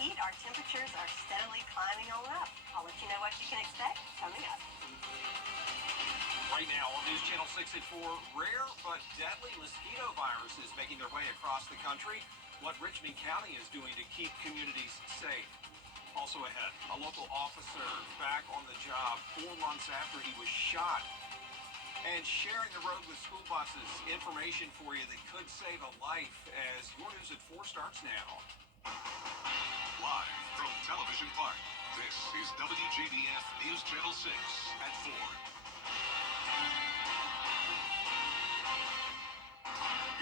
heat, our temperatures are steadily climbing on up. I'll let you know what you can expect coming up. Right now on News Channel 6 at 4, rare but deadly mosquito viruses making their way across the country. What Richmond County is doing to keep communities safe. Also ahead, a local officer back on the job 4 months after he was shot. And sharing the road with school buses, information for you that could save a life as your News at 4 starts now. Live from Television Park, this is WJBF News Channel 6 at 4.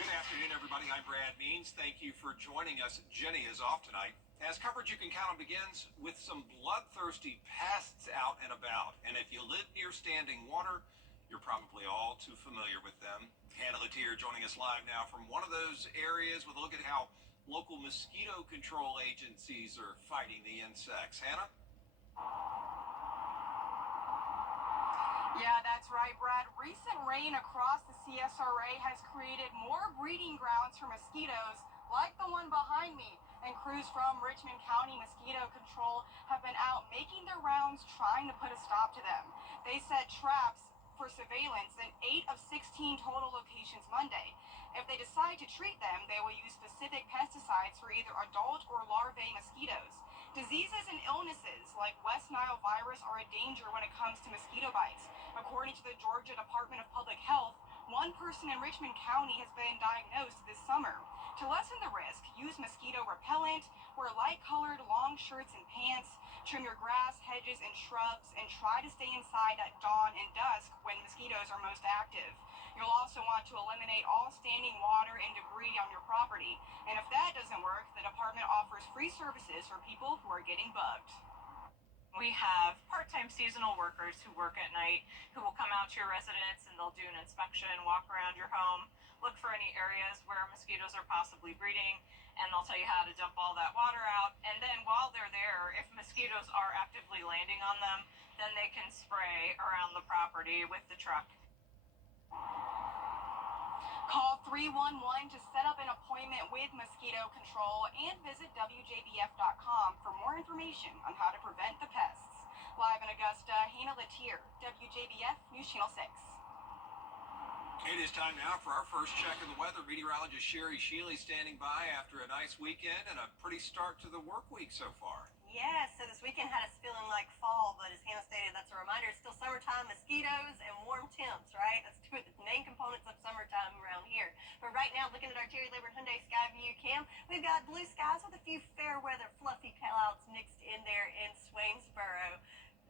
Good afternoon, everybody. I'm Brad Means. Thank you for joining us. Jenny is off tonight. As coverage you can count on begins with some bloodthirsty pests out and about. And if you live near standing water, you're probably all too familiar with them. Hannah Latier joining us live now from one of those areas with a look at how local mosquito control agencies are fighting the insects. Hannah? Yeah, that's right, Brad. Recent rain across the CSRA has created more breeding grounds for mosquitoes like the one behind me. And crews from Richmond County Mosquito Control have been out making their rounds trying to put a stop to them. They set traps for surveillance in 8 of 16 total locations Monday. If they decide to treat them, they will use specific pesticides for either adult or larvae mosquitoes. Diseases and illnesses like West Nile virus are a danger when it comes to mosquito bites. According to the Georgia Department of Public Health, one person in Richmond County has been diagnosed this summer. To lessen the risk, use mosquito repellent, wear light-colored long shirts and pants, trim your grass, hedges, and shrubs, and try to stay inside at dawn and dusk when mosquitoes are most active. You'll also want to eliminate all standing water and debris on your property. And if that doesn't work, the department offers free services for people who are getting bugged. We have part-time seasonal workers who work at night who will come out to your residence and they'll do an inspection, walk around your home, look for any areas where mosquitoes are possibly breeding, and they'll tell you how to dump all that water out. And then while they're there, if mosquitoes are actively landing on them, then they can spray around the property with the truck. Call 311 to set up an appointment with mosquito control and visit WJBF.com for more information on how to prevent the pests. Live in Augusta, Hannah Latier, WJBF News Channel 6. It is time now for our first check of the weather. Meteorologist Sherry Shealy standing by after a nice weekend and a pretty start to the work week so far. Yes, so this weekend had us feeling like fall, but as Hannah stated, that's a reminder, it's still summertime, mosquitoes, and warm temps, right? That's two of the main components of summertime around here. But right now, looking at our Terry Labor Hyundai Sky View cam, we've got blue skies with a few fair weather, fluffy clouds mixed in there in Swainsboro.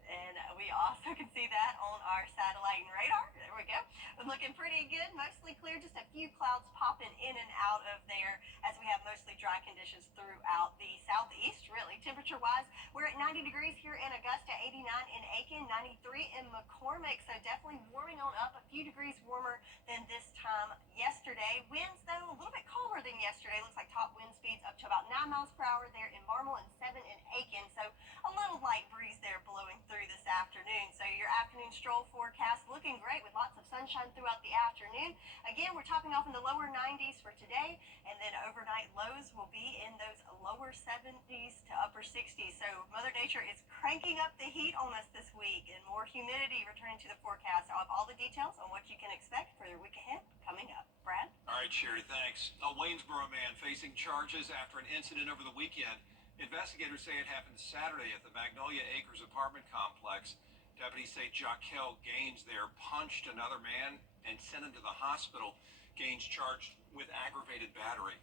And we also can see that on our satellite and radar. There we go. It's looking pretty good, mostly clear, just a few clouds popping in and out of there as we have mostly dry conditions throughout the southeast, really. Temperature-wise, we're at 90 degrees here in Augusta, 89 in Aiken, 93 in McCormick, so definitely warming on up, a few degrees warmer than this time yesterday. Winds, though, a little bit calmer than yesterday. Looks like top wind speeds up to about 9 miles per hour there in Marmel and 7 in Aiken, so a little light breeze there blowing through this afternoon. So your afternoon stroll forecast looking great with lots of sunshine throughout the afternoon. Again, we're topping off in the lower 90s for today, and then overnight lows will be in those lower 70s to upper 60s. So Mother Nature is cranking up the heat on us this week, and more humidity returning to the forecast. I'll have all the details on what you can expect for your week ahead coming up. Brad? All right, Sherry, thanks. A Waynesboro man facing charges after an incident over the weekend. Investigators say it happened Saturday at the Magnolia Acres apartment complex. Deputies say Jaquel Gaines there punched another man and sent him to the hospital. Gaines charged with aggravated battery.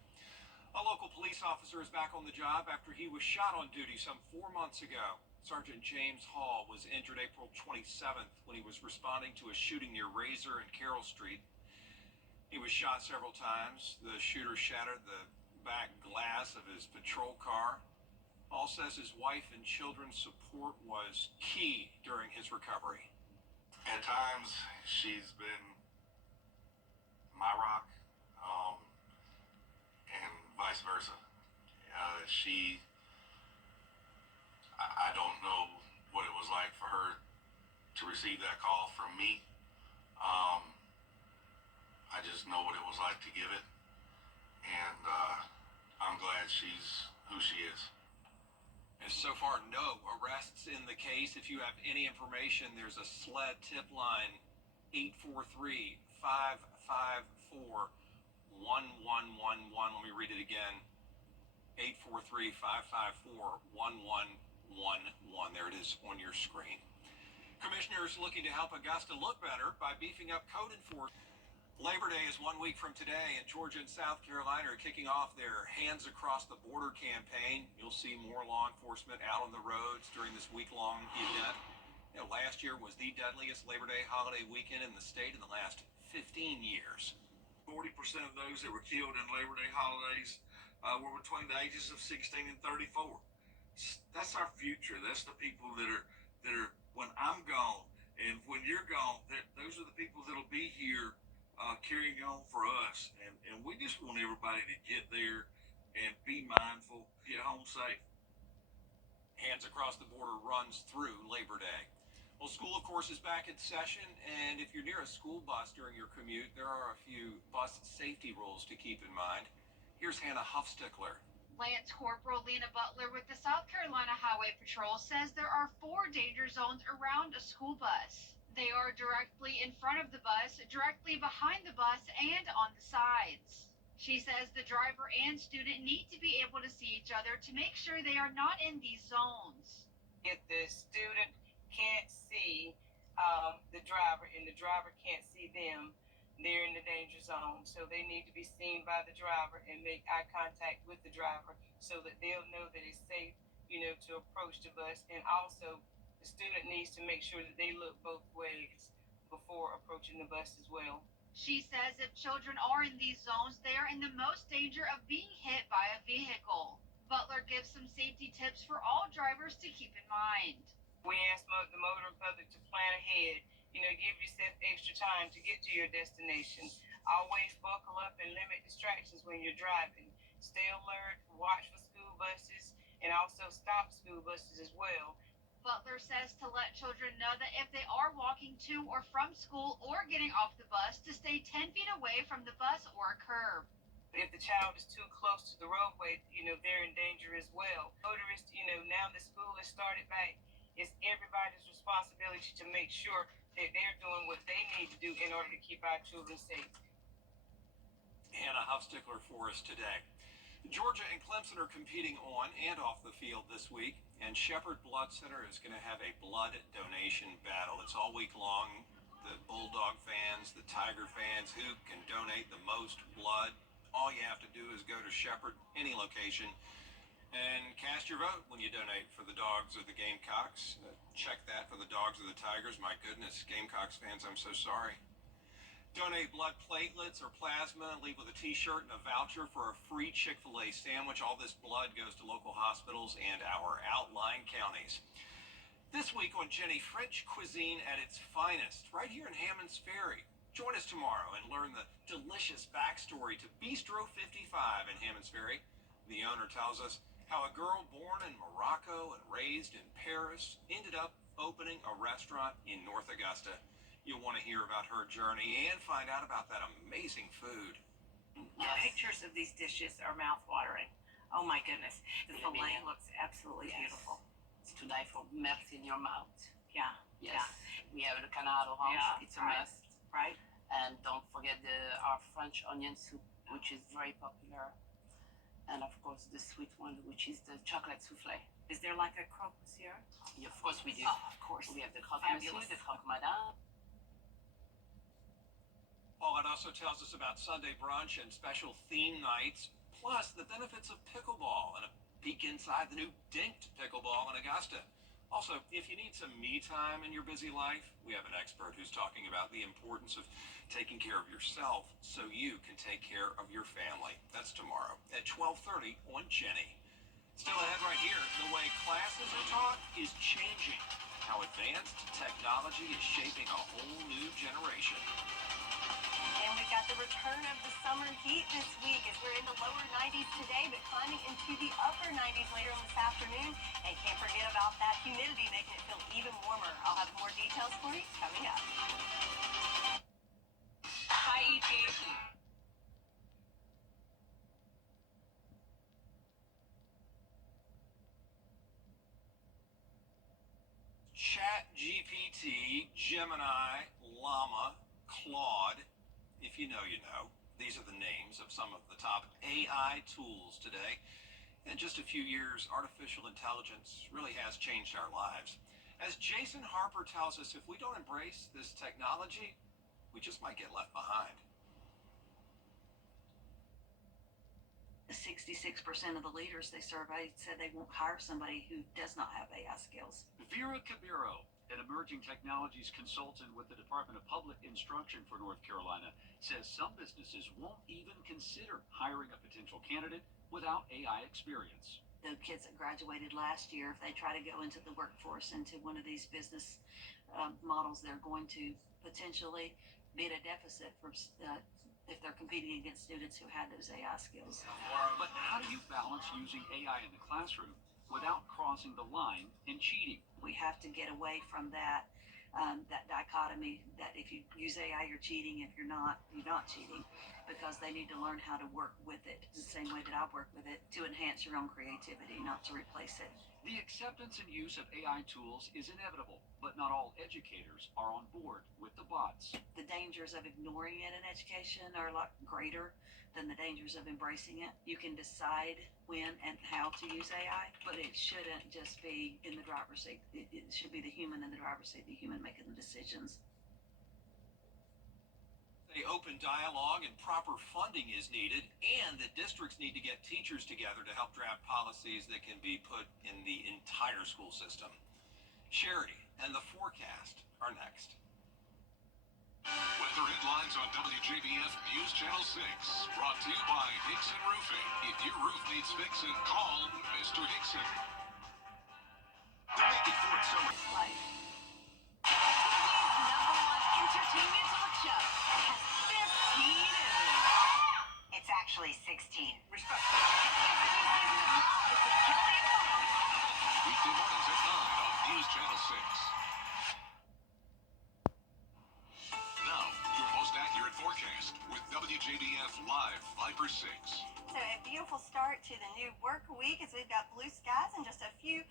A local police officer is back on the job after he was shot on duty some 4 months ago. Sergeant James Hall was injured April 27th when he was responding to a shooting near Razor and Carroll Street. He was shot several times. The shooter shattered the back glass of his patrol car. Hall says his wife and children's support was key during his recovery. At times, she's been my rock, and vice versa. I don't know what it was like for her to receive that call from me. I just know what it was like to give it, and I'm glad she's who she is. So far, no arrests in the case. If you have any information, there's a SLED tip line, 843-554-1111. Let me read it again, 843-554-1111. There it is on your screen. Commissioners looking to help Augusta look better by beefing up code enforcement. Labor Day is 1 week from today, and Georgia and South Carolina are kicking off their Hands Across the Border campaign. You'll see more law enforcement out on the roads during this week-long event. You know, last year was the deadliest Labor Day holiday weekend in the state in the last 15 years. 40% of those that were killed in Labor Day holidays were between the ages of 16 and 34. That's our future. That's the people that are when I'm gone and when you're gone, those are the people that'll be here carrying on for us. And we just want everybody to get there and be mindful, get home safe. Hands Across the Border runs through Labor Day. Well, school, of course, is back in session, and if you're near a school bus during your commute, there are a few bus safety rules to keep in mind. Here's Hannah Huffstickler. Lance Corporal Lena Butler with the South Carolina Highway Patrol says there are 4 danger zones around a school bus. They are directly in front of the bus, directly behind the bus, and on the sides. She says the driver and student need to be able to see each other to make sure they are not in these zones. If the student can't see the driver and the driver can't see them, they're in the danger zone. So they need to be seen by the driver and make eye contact with the driver so that they'll know that it's safe, to approach the bus. And also, the student needs to make sure that they look both ways before approaching the bus as well. She says if children are in these zones, they are in the most danger of being hit by a vehicle. Butler gives some safety tips for all drivers to keep in mind. We ask the motor public to plan ahead. Give yourself extra time to get to your destination. Always buckle up and limit distractions when you're driving. Stay alert, watch for school buses, and also stop school buses as well. Butler says to let children know that if they are walking to or from school or getting off the bus, to stay 10 feet away from the bus or a curb. If the child is too close to the roadway, they're in danger as well. Motorists, now that school has started back, it's everybody's responsibility to make sure that they're doing what they need to do in order to keep our children safe. Hannah Huffstickler for us today. Georgia and Clemson are competing on and off the field this week, and Shepherd Blood Center is going to have a blood donation battle. It's all week long. The Bulldog fans, the Tiger fans, who can donate the most blood. All you have to do is go to Shepherd, any location, and cast your vote when you donate for the Dogs or the Gamecocks. Check that for the Dogs or the Tigers. My goodness, Gamecocks fans, I'm so sorry. Donate blood platelets or plasma, leave with a t-shirt and a voucher for a free Chick-fil-A sandwich. All this blood goes to local hospitals and our outlying counties. This week on Jenny, French cuisine at its finest, right here in Hammond's Ferry. Join us tomorrow and learn the delicious backstory to Bistro 55 in Hammond's Ferry. The owner tells us how a girl born in Morocco and raised in Paris ended up opening a restaurant in North Augusta. You'll want to hear about her journey and find out about that amazing food. The pictures of these dishes are mouth-watering. Oh my goodness. The filet looks absolutely beautiful. It's to die for, melts in your mouth. Yeah. Yes. Yeah. We have the canard orange. Yeah, It's a right. must. Right? And don't forget our French onion soup, which is very popular. And of course the sweet one, which is the chocolate souffle. Is there like a croque monsieur? Yeah, of course we do. Oh, of course. We have the croque monsieur, Fabulous. the croque madame. Paul, it also tells us about Sunday brunch and special theme nights, plus the benefits of pickleball and a peek inside the new Dinked Pickleball in Augusta. Also, if you need some me time in your busy life, we have an expert who's talking about the importance of taking care of yourself so you can take care of your family. That's tomorrow at 12:30 on Jenny. Still ahead right here, the way classes are taught is changing. How advanced technology is shaping a whole new generation. And we've got the return of the summer heat this week as we're in the lower 90s today, but climbing into the upper 90s later on this afternoon. And can't forget about that humidity making it feel even warmer. I'll have more details for you coming up. Hi, ET. GPT, Gemini, Llama, Claude. If you know, you know. These are the names of some of the top AI tools today. In just a few years, artificial intelligence really has changed our lives. As Jason Harper tells us, if we don't embrace this technology, we just might get left behind. 66% of the leaders they surveyed said they won't hire somebody who does not have AI skills. Vera Cabiro, an emerging technologies consultant with the Department of Public Instruction for North Carolina, says some businesses won't even consider hiring a potential candidate without AI experience. The kids that graduated last year, if they try to go into the workforce, into one of these business models, they're going to potentially be at a deficit for if they're competing against students who had those AI skills. But how do you balance using AI in the classroom without crossing the line and cheating? We have to get away from that dichotomy that if you use AI, you're cheating. If you're not cheating, because they need to learn how to work with it the same way that I work with it, to enhance your own creativity, not to replace it. The acceptance and use of AI tools is inevitable, but not all educators are on board with the bots. The dangers of ignoring it in education are a lot greater than the dangers of embracing it. You can decide when and how to use AI, but it shouldn't just be in the driver's seat. It should be the human in the driver's seat, the human making the decisions. The open dialogue and proper funding is needed, and that districts need to get teachers together to help draft policies that can be put in the entire school system. Charity and the forecast are next. Weather headlines on WJBF News Channel 6. Brought to you by Hickson Roofing. If your roof needs fixing, call Mr. Hickson. The Big Ford Summer. Life. TV's #1 entertainment talk show has 15 Emmys. It's actually 16. Respect. It's a new season of Live with Kelly and Bob. Weekday mornings at 9 on News Channel 6. Now, your most accurate forecast with WJBF Live Viper 6. So a beautiful start to the new work week as we've got blue skies and just a few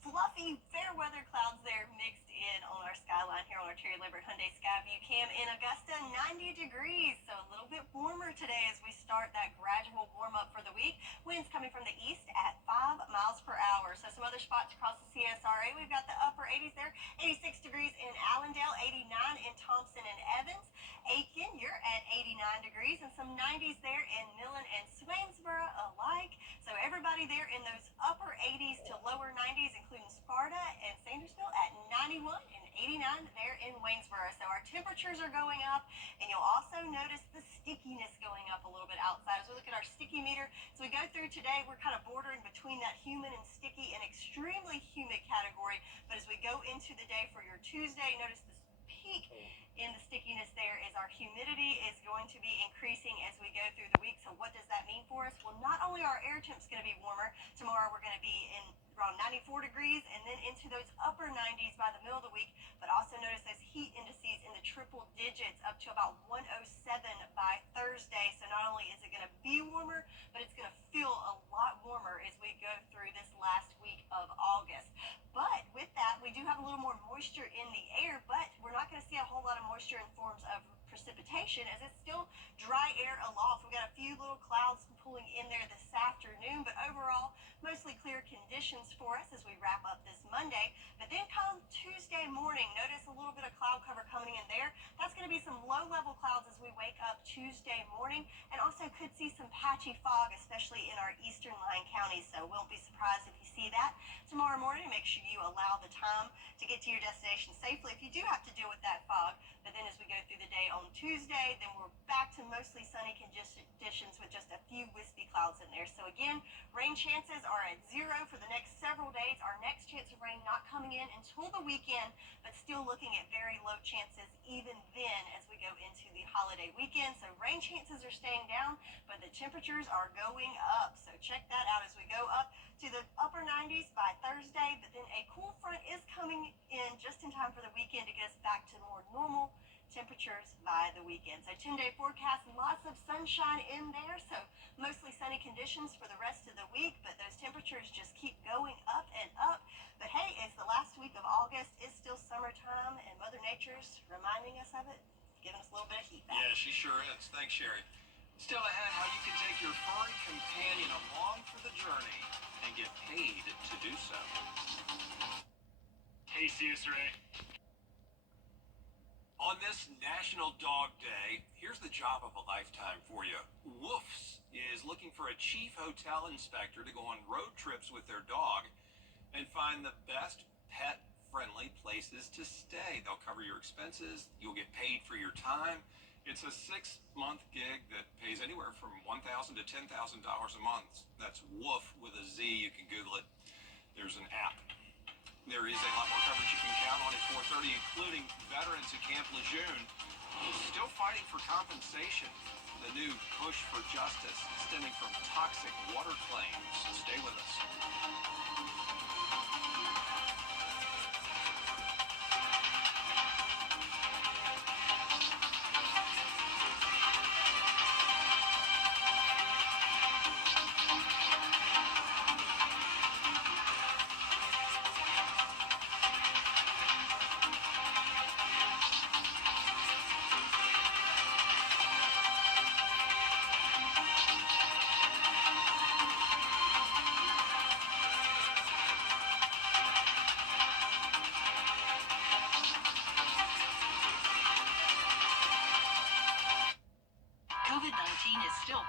fluffy fair weather clouds there mixed in on our skyline here on our Terry Libbert Hyundai Skyview Cam in Augusta. 90 degrees, so a little bit warmer today as we start that gradual warm up for the week. Winds coming from the east at 5 miles per hour. So some other spots across the CSRA, we've got the upper 80s there. 86 degrees in Allendale, 89 in Thompson and Evans. Aiken, you're at 89 degrees, and some 90s there in Millen and Swainsboro alike. So everybody there in those upper 80s to lower 90s, including Sparta and Sandersville at 91 and 89 there in Waynesboro. So our temperatures are going up, and you'll also notice the stickiness going up a little bit outside. As we look at our sticky meter, as we go through today, we're kind of bordering between that humid and sticky and extremely humid category. But as we go into the day for your Tuesday, notice this peak in the stickiness there is our humidity is going to be increasing as we go through the week. So what does that mean for us? Well, not only are our air temps going to be warmer, tomorrow we're going to be in around 94 degrees and then into those upper 90s by the middle of the week, but also notice those heat indices in the triple digits up to about 107 by Thursday. So not only is it going to be warmer, but it's going to feel a lot warmer as we go through this last week of August. But with that, we do have a little more moisture in the air, but we're not going to see a whole lot of moisture in forms of precipitation as it's still dry air aloft. We've got a few little clouds pulling in there this afternoon, but overall, mostly clear conditions for us as we wrap up this Monday. But then come Tuesday morning, notice a little bit of cloud cover coming in there. That's going to be some low-level clouds as we wake up Tuesday morning, and also could see some patchy fog, especially in our eastern line counties. So won't be surprised if you see that tomorrow morning. Make sure you allow the time to get to your destination safely if you do have to deal with that fog. But then as we go through the day on Tuesday, then we're back to mostly sunny conditions with just a few wispy clouds in there. So again, rain chances are at 0 for the next several days. Our next chance of rain not coming in until the weekend, but still looking at very low chances even then as we go into the holiday weekend. So rain chances are staying down, but the temperatures are going up. So check that out as we go up to the upper 90s by Thursday, but then a cool front is coming in just in time for the weekend to get us back to more normal temperatures by the weekend. So 10-day forecast, lots of sunshine in there, so mostly sunny conditions for the rest of the week, but those temperatures just keep going up and up. But hey, it's the last week of August. It's still summertime, and Mother Nature's reminding us of it, giving us a little bit of heat back. Yeah, she sure is. Thanks, Sherry. Still ahead, how you can take your furry companion along for the journey and get paid to do so. Hey, Ray. On this National Dog Day, here's the job of a lifetime for you. Woofs is looking for a chief hotel inspector to go on road trips with their dog and find the best pet-friendly places to stay. They'll cover your expenses. You'll get paid for your time. It's a 6-month gig that pays anywhere from $1,000 to $10,000 a month. That's Woof with a Z. You can Google it. There's an app. There is a lot more coverage you can count on at 4:30, including veterans at Camp Lejeune still fighting for compensation. The new push for justice stemming from toxic water claims. Stay with us.